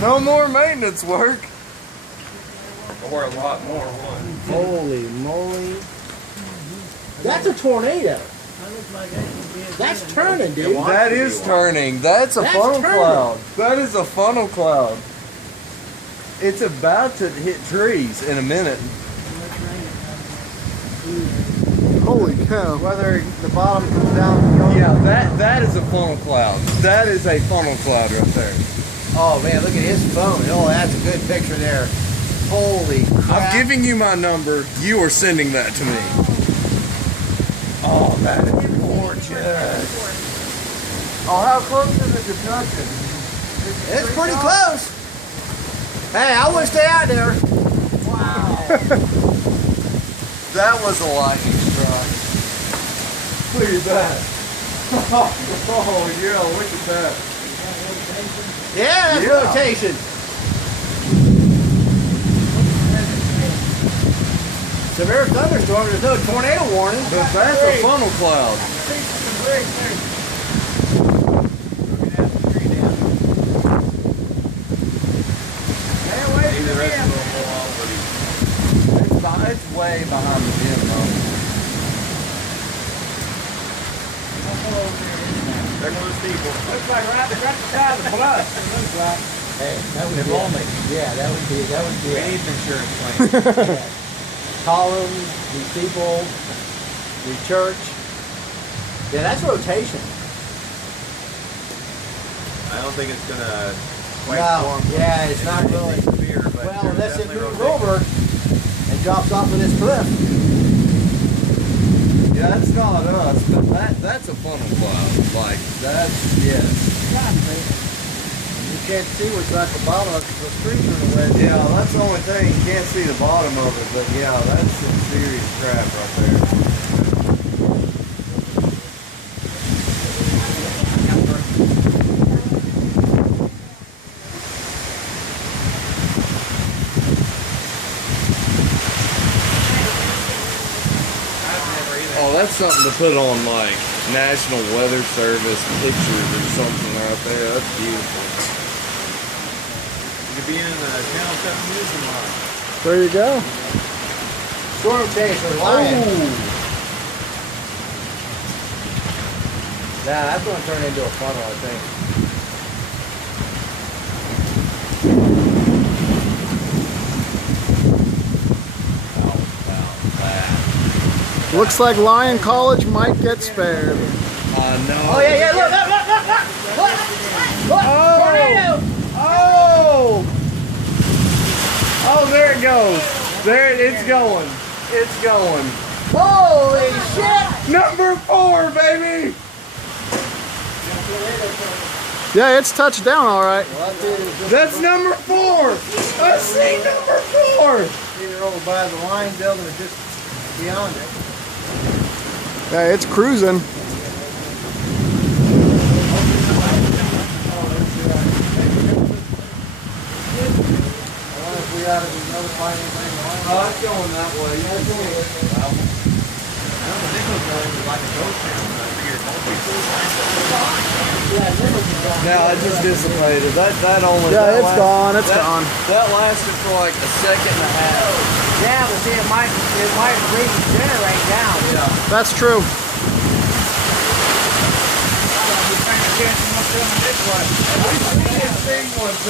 No more maintenance work. Or a lot more one. Holy moly. That's a tornado. That's turning, dude. That is turning. That's a funnel cloud. That is a funnel cloud. It's about to hit trees in a minute. Holy cow. Whether the bottom comes down. Yeah, that is a funnel cloud. That is a funnel cloud right there. Oh man, look at his phone. Oh, that's a good picture there. Holy crap. I'm giving you my number. You are sending that to me. Oh, that is gorgeous. Oh, how close is it to touching? It's pretty close. Hey, I want to stay out there. Wow. That was a lightning strike. Look at that. Oh, yeah, look at that. Yeah, that's rotation. Severe thunderstorm, there's no tornado warning. But that's a funnel cloud. It's way behind the gym, though. There goes people. Looks like right beside the bus. It looks like. Hey, that would be yeah, that would be We need an insurance claim. columns, the steeple, the church. Yeah, that's rotation. I don't think it's gonna quite No, form. yeah, it's not really. Severe, but Well, there's unless it definitely moves rotation. over and drops off of this cliff. Yeah, that's not us, but that's a funnel cloud. Like, that's, yes. You can't see what's at the bottom of the trees in the way. Yeah, that's the only thing. You can't see the bottom of it, but yeah, that's some serious crap right there. Oh, that's something to put on like National Weather Service pictures or something right there. That's beautiful. You could be in Channel 7 News tomorrow. There you go. Storm chaser, lion. Yeah, that's going to turn into a funnel, I think. Looks like Lyon College might get spared. No. Oh, yeah, look. Look, tornado. Oh! Oh, there it goes. It's going. It's going. Holy shit. Number 4, baby! Yeah, it's touched down all right. That's number 4! I see number 4! Either over by the line building or just beyond it. Yeah, it's cruising. Oh, it's going that way. Now it just dissipated. That only. Yeah, it's gone. It's gone. That lasted for like a second and a half. Yeah, but see, it might regenerate down. Yeah. That's true. I'm paying attention to what's coming this way. We've seen one.